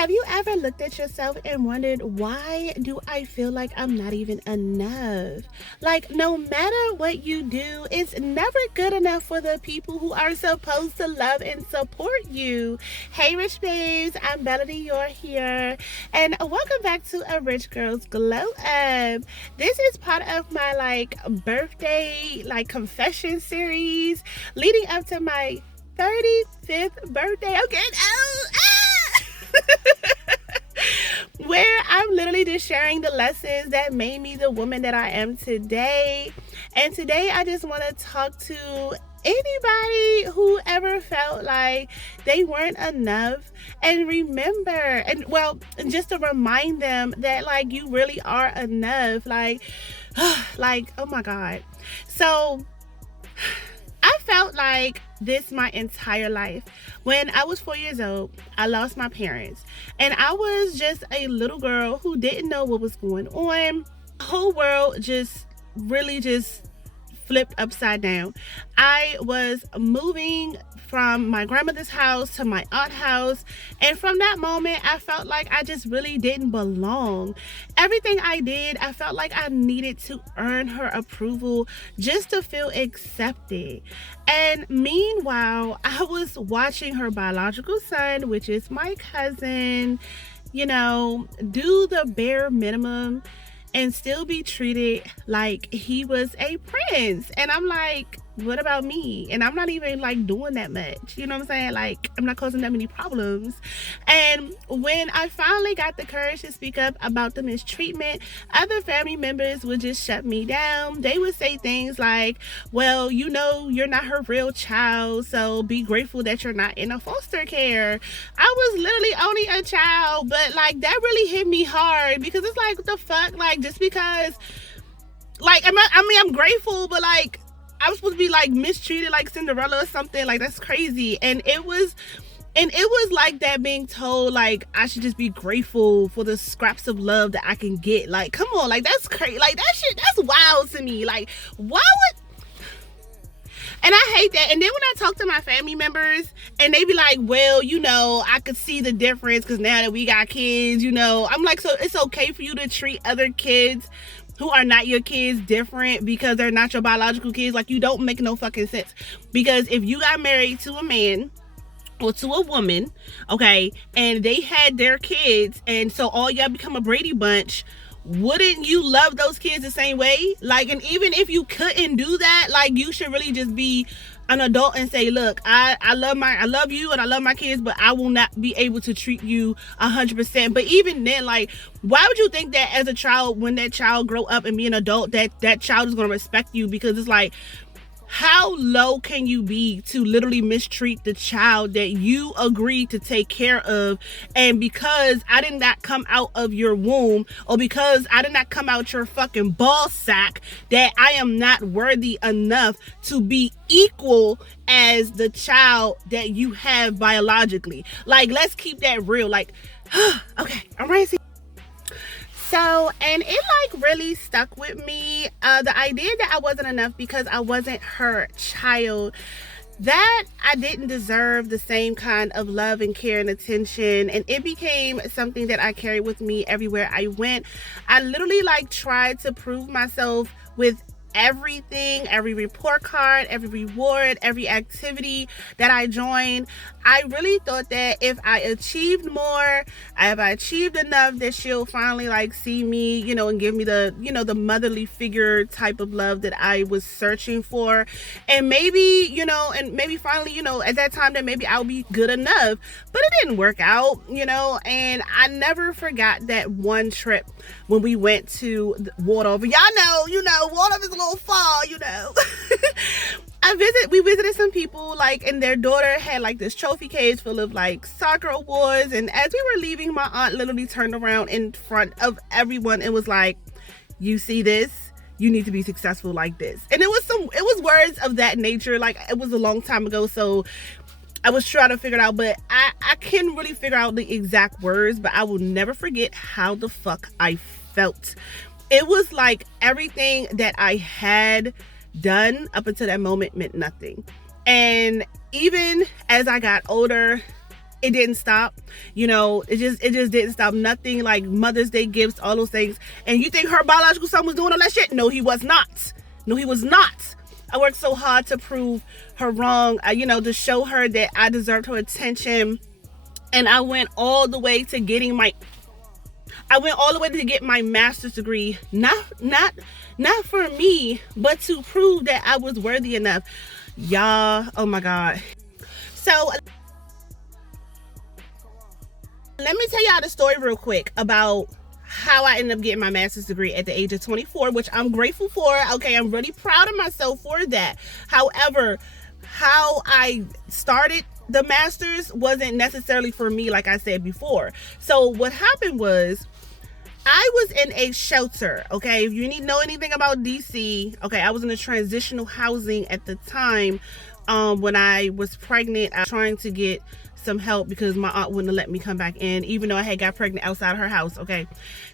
Have you ever looked at yourself and wondered, why do I feel like I'm not even enough? Like, no matter what you do, it's never good enough for the people who are supposed to love and support you. Hey, Rych Babes, I'm Melody, you're here, and welcome back to A Rich Girl's Glow Up. This is part of my, birthday, confession series leading up to my 35th birthday. I'm getting old. Where I'm literally just sharing the lessons that made me the woman that I am today. And today I just want to talk to anybody who ever felt like they weren't enough, and remember, and just to remind them that you really are enough. Oh my God. So I felt like this my entire life. When I was 4 years old, I lost my parents, and I was just a little girl who didn't know what was going on. The whole world just really flipped upside down. I was moving from my grandmother's house to my aunt's house, and from that moment I felt like I just really didn't belong. Everything I did, I felt like I needed to earn her approval just to feel accepted. And meanwhile, I was watching her biological son, which is my cousin, do the bare minimum and still be treated like he was a prince. And I'm like, what about me? And I'm not even doing that much, you know what I'm saying? I'm not causing that many problems. And when I finally got the courage to speak up about the mistreatment, other family members would just shut me down. They would say things like, well, you're not her real child, so be grateful that you're not in a foster care. I was literally only a child, but that really hit me hard, because it's what the fuck? Just because I'm grateful, but I was supposed to be mistreated like Cinderella or something. That's crazy. And it was like that, being told I should just be grateful for the scraps of love that I can get. Come on, that's crazy. That shit, that's wild to me. Why would... And I hate that. And then when I talk to my family members and they be like, well, I could see the difference because now that we got kids, I'm like, so it's okay for you to treat other kids who are not your kids different because they're not your biological kids? You don't make no fucking sense. Because if you got married to a man or to a woman, okay, and they had their kids, and so all y'all become a Brady Bunch, wouldn't you love those kids the same way? And even if you couldn't do that, you should really just be an adult and say, look, I love you and I love my kids, but I will not be able to treat you 100%. But even then, why would you think that as a child, when that child grow up and be an adult, that child is going to respect you? Because it's how low can you be to literally mistreat the child that you agreed to take care of? And because I did not come out of your womb, or because I did not come out your fucking ball sack, that I am not worthy enough to be equal as the child that you have biologically. Let's keep that real. Okay, I'm ready to see. So, and it really stuck with me, the idea that I wasn't enough because I wasn't her child, that I didn't deserve the same kind of love and care and attention. And it became something that I carried with me everywhere I went. I literally tried to prove myself with everything, every report card, every reward, every activity that I joined. I really thought that if I achieved more, if I achieved enough, that she'll finally see me, and give me the, the motherly figure type of love that I was searching for. And maybe, and maybe finally, at that time, that maybe I'll be good enough. But it didn't work out, and I never forgot that one trip when we went to Waldorf. Y'all know, Waldorf is a little far, we visited some people, and their daughter had this trophy case full of soccer awards. And as we were leaving, my aunt literally turned around in front of everyone and was like, you see this? You need to be successful like this. And it was words of that nature. It was a long time ago, so I was trying to figure it out, but I couldn't really figure out the exact words. But I will never forget how the fuck I felt. It was everything that I had done up until that moment meant nothing. And even as I got older, it didn't stop. It just didn't stop. Nothing like Mother's Day gifts, all those things. And you think her biological son was doing all that shit? No, he was not. No, he was not. I worked so hard to prove her wrong, to show her that I deserved her attention. And I went all the way to get my master's degree, not for me, but to prove that I was worthy enough. Y'all, oh my God. So let me tell y'all the story real quick about how I ended up getting my master's degree at the age of 24, which I'm grateful for. Okay, I'm really proud of myself for that. However, how I started the master's wasn't necessarily for me, like I said before. So what happened was, I was in a shelter, okay? If you know anything about DC, okay, I was in a transitional housing at the time. When I was pregnant, I was trying to get some help because my aunt wouldn't let me come back in, even though I had got pregnant outside her house, okay?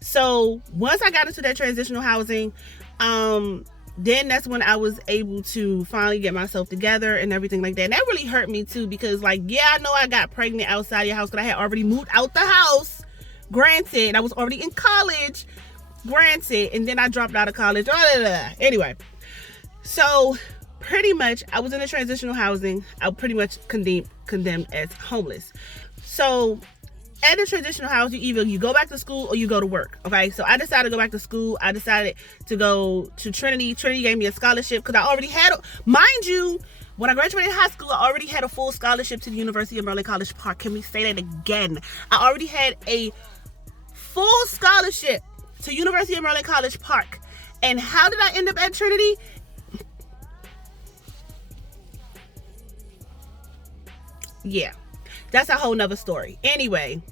So once I got into that transitional housing, then that's when I was able to finally get myself together and everything like that. And that really hurt me too, because like, yeah, I know I got pregnant outside your house, because I had already moved out the house. Granted, I was already in college, granted, and then I dropped out of college. Anyway, so pretty much I was in a transitional housing. I was pretty much condemned as homeless. So at a transitional house, you go back to school or you go to work. Okay, so I decided to go back to school. I decided to go to Trinity. Trinity gave me a scholarship because I already had, mind you, when I graduated high school, I already had a full scholarship to the University of Maryland College Park. Can we say that again? I already had a full scholarship to University of Maryland College Park. And how did I end up at Trinity? Yeah, that's a whole nother story. Anyway,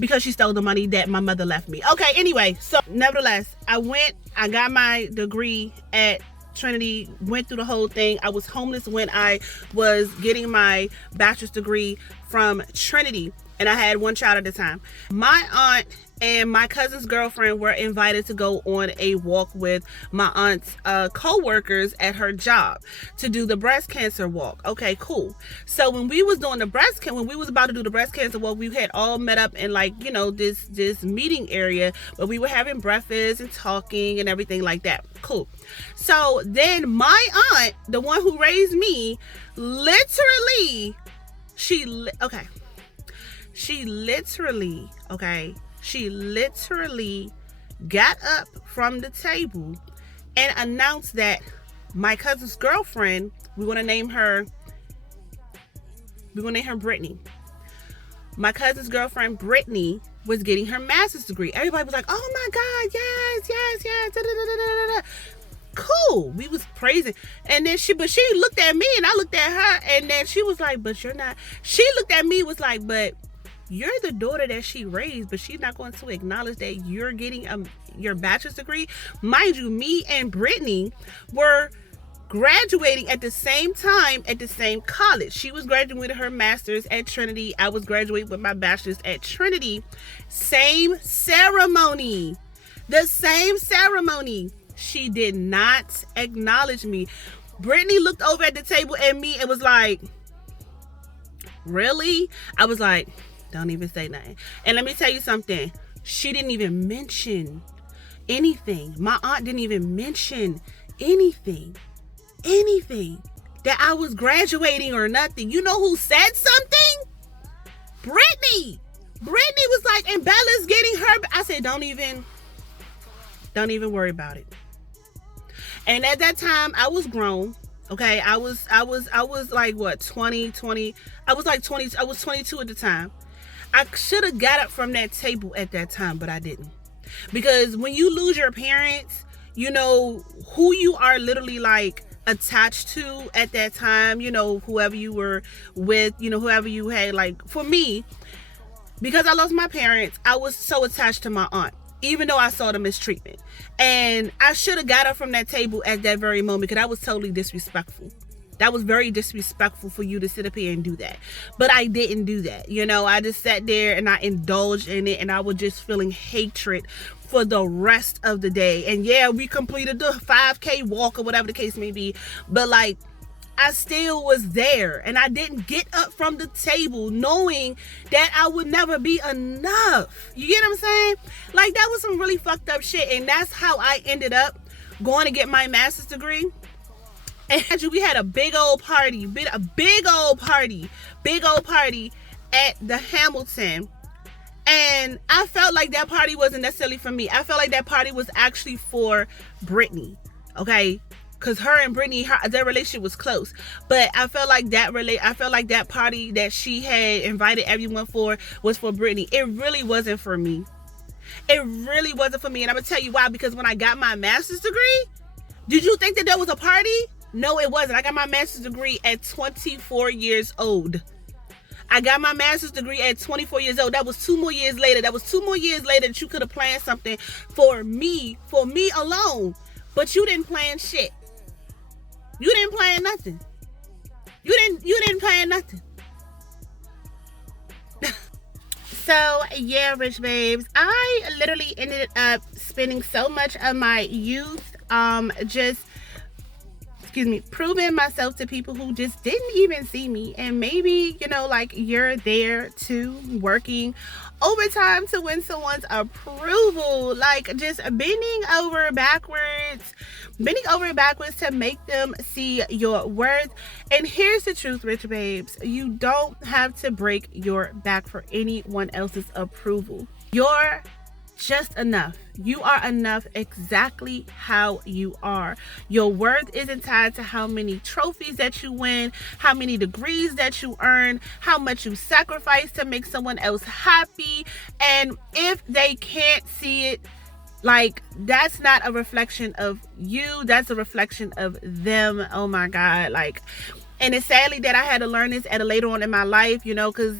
because she stole the money that my mother left me. Okay, anyway, so nevertheless, I got my degree at Trinity, went through the whole thing. I was homeless when I was getting my bachelor's degree from Trinity, and I had one child at the time. My aunt and my cousin's girlfriend were invited to go on a walk with my aunt's co-workers at her job to do the breast cancer walk. Okay, cool. So when we was about to do the breast cancer walk, we had all met up in this meeting area where we were having breakfast and talking and everything like that. Cool. So then my aunt, the one who raised me, literally got up from the table and announced that my cousin's girlfriend, we're gonna name her Brittany. My cousin's girlfriend Brittany was getting her master's degree. Everybody was like, "Oh my God, yes, da, da, da, da, da." Cool. We was praising, and then she looked at me and I looked at her, and then she was like, "But you're not." She looked at me, was like, "But you're the daughter that she raised, but she's not going to acknowledge that you're getting your bachelor's degree." Mind you, me and Brittany were graduating at the same time at the same college. She was graduating with her master's at Trinity. I was graduating with my bachelor's at Trinity. Same ceremony. The same ceremony. She did not acknowledge me. Brittany looked over at the table at me and was like, "Really?" I was like, "Don't even say nothing." And let me tell you something. She didn't even mention anything. My aunt didn't even mention anything that I was graduating or nothing. You know who said something? Brittany. Brittany was like, "And Bella's getting her." I said, don't even worry about it. And at that time, I was grown. Okay, I was like what, 20. I was like 20. I was 22 at the time. I should have got up from that table at that time, but I didn't. Because when you lose your parents, who you are literally like attached to at that time, whoever you were with, whoever you had, like, for me, because I lost my parents, I was so attached to my aunt, even though I saw the mistreatment. And I should have got up from that table at that very moment, because that was totally disrespectful. That was very disrespectful for you to sit up here and do that. But I didn't do that. I just sat there and I indulged in it, and I was just feeling hatred for the rest of the day. And yeah, we completed the 5K walk or whatever the case may be. But like, I still was there, and I didn't get up from the table knowing that I would never be enough. You get what I'm saying? Like, that was some really fucked up shit, and that's how I ended up going to get my master's degree. And we had a big old party at the Hamilton. And I felt like that party wasn't necessarily for me. I felt like that party was actually for Brittany, okay? Because her and Brittany, their relationship was close. But I felt like that party that she had invited everyone for was for Brittany. It really wasn't for me. It really wasn't for me. And I'm going to tell you why. Because when I got my master's degree, did you think that there was a party? No, it wasn't. I got my master's degree at 24 years old. I got my master's degree at 24 years old. That was 2 more years later. That you could have planned something for me alone. But you didn't plan shit. You didn't plan nothing. You didn't plan nothing. So, yeah, Rych Babes, I literally ended up spending so much of my youth proving myself to people who just didn't even see me. And maybe, like, you're there too, working overtime to win someone's approval, like just bending over backwards to make them see your worth. And here's the truth, Rych Babes, you don't have to break your back for anyone else's approval. You're just enough. You are enough exactly how you are. Your worth isn't tied to how many trophies that you win, how many degrees that you earn, how much you sacrifice to make someone else happy. And if they can't see it, like, that's not a reflection of you, that's a reflection of them. Oh my God. Like, and it's sadly that I had to learn this at a later on in my life, because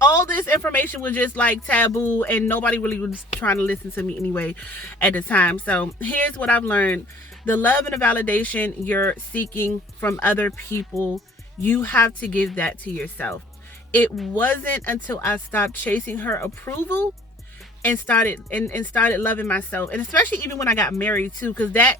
all this information was just like taboo, and nobody really was trying to listen to me anyway at the time. So here's what I've learned. The love and the validation you're seeking from other people, you have to give that to yourself. It wasn't until I stopped chasing her approval and started loving myself, and especially even when I got married too, because that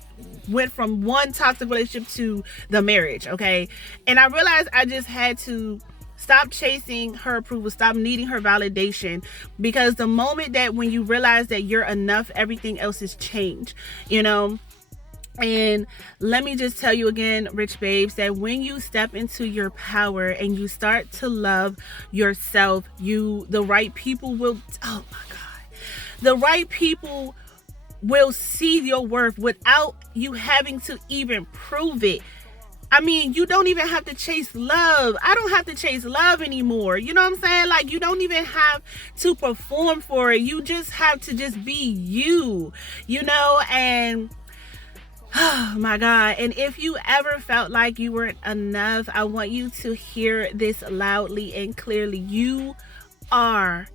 went from one toxic relationship to the marriage, okay? And I realized I just had to stop chasing her approval, stop needing her validation, because the moment that when you realize that you're enough, everything else is changed, And let me just tell you again, Rych Babes, that when you step into your power and you start to love yourself, the right people will, oh my God, the right people will see your worth without you having to even prove it. I mean, you don't even have to chase love. I don't have to chase love anymore. You know what I'm saying? Like, you don't even have to perform for it. You just have to just be you, and oh my God. And if you ever felt like you weren't enough, I want you to hear this loudly and clearly. You are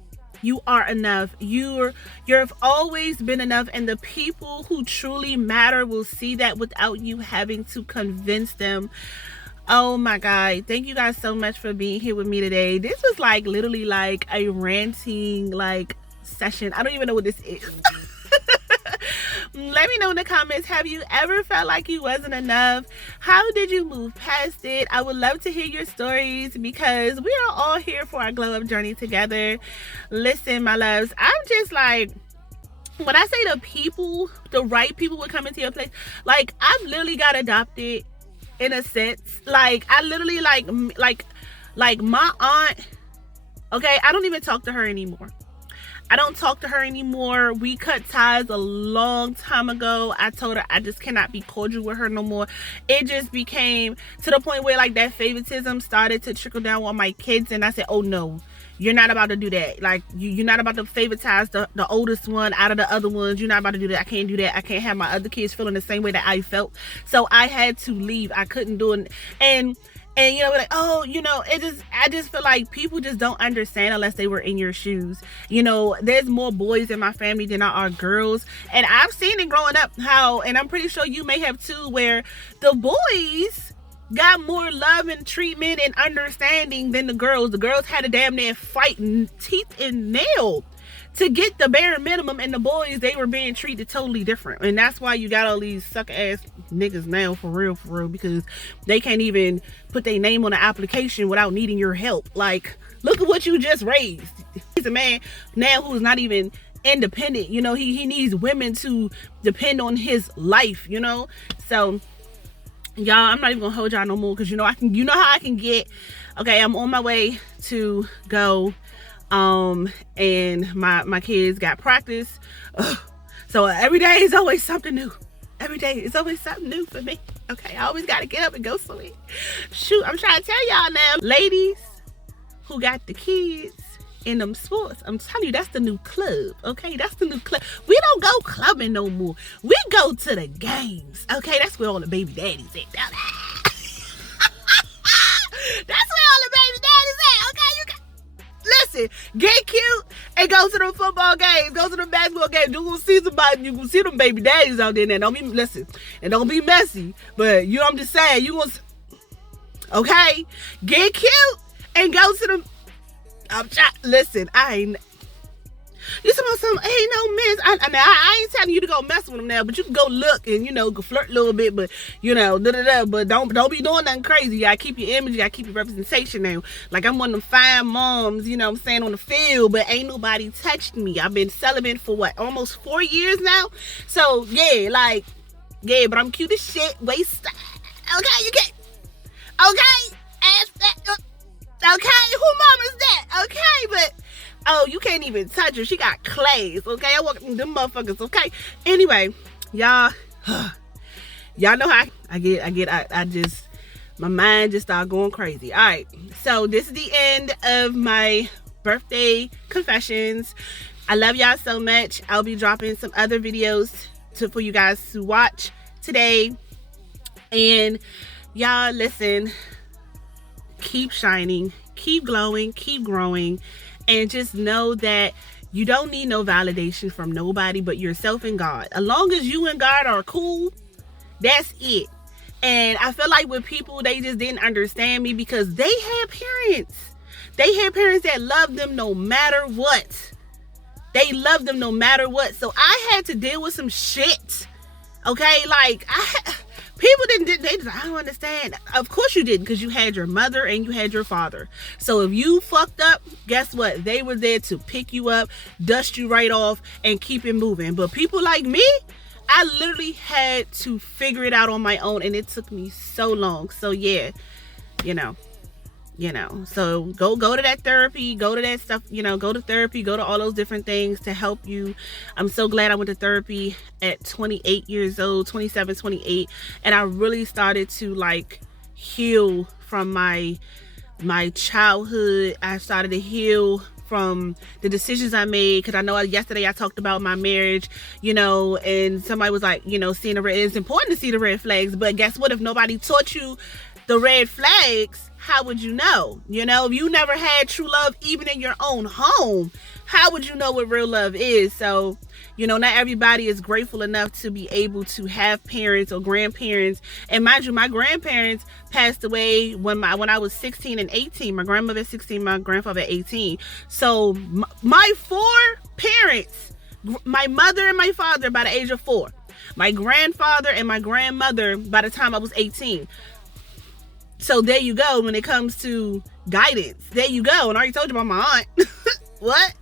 enough. You've always been enough, and the people who truly matter will see that without you having to convince them. Oh my God. Thank you guys so much for being here with me today. This was like literally like a ranting session. I don't even know what this is. Let me know in the comments, have you ever felt like you wasn't enough? How did you move past it? I would love to hear your stories, because we are all here for our glow up journey together. Listen, my loves, I'm just like, when I say the right people would come into your place, like, I've literally got adopted in a sense. Like, I literally like my aunt, okay, I don't even talk to her anymore. We cut ties a long time ago. I told her I just cannot be cordial with her no more. It just became to the point where like that favoritism started to trickle down on my kids, and I said, oh no, you're not about to do that. Like, you're not about to favoritize the oldest one out of the other ones. You're not about to do that. I can't do that. I can't have my other kids feeling the same way that I felt. So I had to leave. I couldn't do it. And like, I just feel like people just don't understand unless they were in your shoes. There's more boys in my family than there are girls. And I've seen it growing up how, and I'm pretty sure you may have too, where the boys got more love and treatment and understanding than the girls. The girls had a damn near fight, teeth and nail to get the bare minimum, and the boys, they were being treated totally different. And that's why you got all these sucker ass niggas now, for real, because they can't even put their name on the application without needing your help. Like, look at what you just raised. He's a man now who's not even independent, you know. He needs women to depend on his life, you know. So y'all, I'm not even gonna hold y'all no more, because you know how I can get. Okay, I'm on my way to go, and my kids got practice. Ugh. So every day is always something new. Every day is always something new for me. Okay, I always gotta get up and go somewhere. Shoot, I'm trying to tell y'all now, ladies who got the kids in them sports, I'm telling you, that's the new club. Okay, that's the new club. We don't go clubbing no more. We go to the games. Okay, that's where all the baby daddies at. That's where all the baby daddies at. Okay, you got, listen, get cute and go to the football games, go to the basketball games. You're gonna see somebody, you gonna see them baby daddies out there. Now, don't be, listen, and don't be messy, but you know, I'm just saying, you gonna, okay, get cute and go to the, listen, I ain't, you talking about some, ain't no mess. I ain't telling you to go mess with them now, but you can go look and, you know, go flirt a little bit, but, you know, but don't be doing nothing crazy. You gotta keep your image, you gotta keep your representation now. Like, I'm one of them fine moms, you know what I'm saying, on the field, but ain't nobody touched me. I've been celibate for what, almost 4 years now? So, yeah, like, yeah, but I'm cute as shit, waist style. Okay, you get, okay, ass that, okay, who mama's that? Okay, but, oh, you can't even touch her. She got clays, okay? I walk them motherfuckers, okay? Anyway, y'all know how I just, my mind just started going crazy. All right, so this is the end of my birthday confessions. I love y'all so much. I'll be dropping some other videos for you guys to watch today. And y'all, listen, keep shining, keep glowing, keep growing, and just know that you don't need no validation from nobody but yourself and God. As long as you and God are cool, that's it. And I feel like with people, they just didn't understand me because they had parents. They had parents that loved them no matter what. They loved them no matter what. So I had to deal with some shit. Okay, like, people they just, I don't understand. Of course you didn't, because you had your mother and you had your father. So if you fucked up, guess what? They were there to pick you up, dust you right off, and keep it moving. But people like me, I literally had to figure it out on my own, and it took me so long. So yeah, you know, so go to that therapy, go to that stuff, you know, go to therapy, go to all those different things to help you. I'm so glad I went to therapy at 28 years old, 27, 28, and I really started to like heal from my childhood. I started to heal from the decisions I made, because I know yesterday I talked about my marriage, you know, and somebody was like, you know, it's important to see the red flags, but guess what? If nobody taught you the red flags, how would you know? You know, if you never had true love even in your own home, how would you know what real love is? So, you know, not everybody is grateful enough to be able to have parents or grandparents. And mind you, my grandparents passed away when I was 16 and 18. My grandmother 16, my grandfather 18. So my four parents, my mother and my father by the age of 4, my grandfather and my grandmother by the time I was 18. So there you go. When it comes to guidance, there you go. And I already told you about my aunt. What?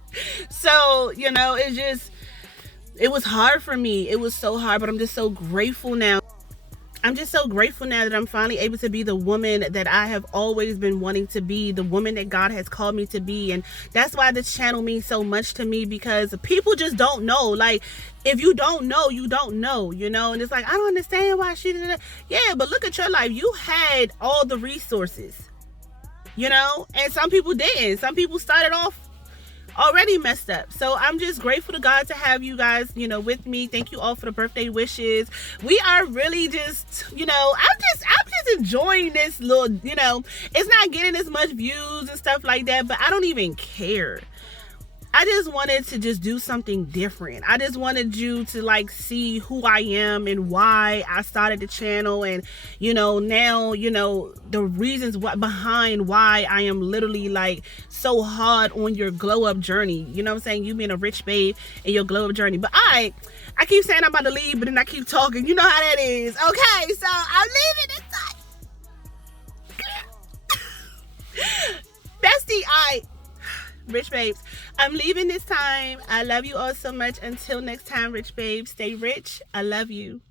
So, you know, it was hard for me. It was so hard, but I'm just so grateful now. I'm just so grateful now that I'm finally able to be the woman that I have always been wanting to be, the woman that God has called me to be. And that's why this channel means so much to me, because people just don't know. Like, if you don't know, you don't know, you know. And it's like, I don't understand why she did that. Yeah, but look at your life. You had all the resources, you know, and some people didn't. Some people started off already messed up. So I'm just grateful to God to have you guys, you know, with me. Thank you all for the birthday wishes. We are really just, you know, I'm just enjoying this little, you know, it's not getting as much views and stuff like that, but I don't even care. I just wanted to just do something different. I just wanted you to like see who I am and why I started the channel, and now the reasons behind why I am literally like so hard on your glow up journey. You know what I'm saying? You being a rich babe and your glow up journey. But I keep saying I'm about to leave, but then I keep talking. You know how that is. Okay, so I'm leaving this time. Bestie, Rich Babes, I'm leaving this time. I love you all so much. Until next time, Rich Babes, stay rich. I love you.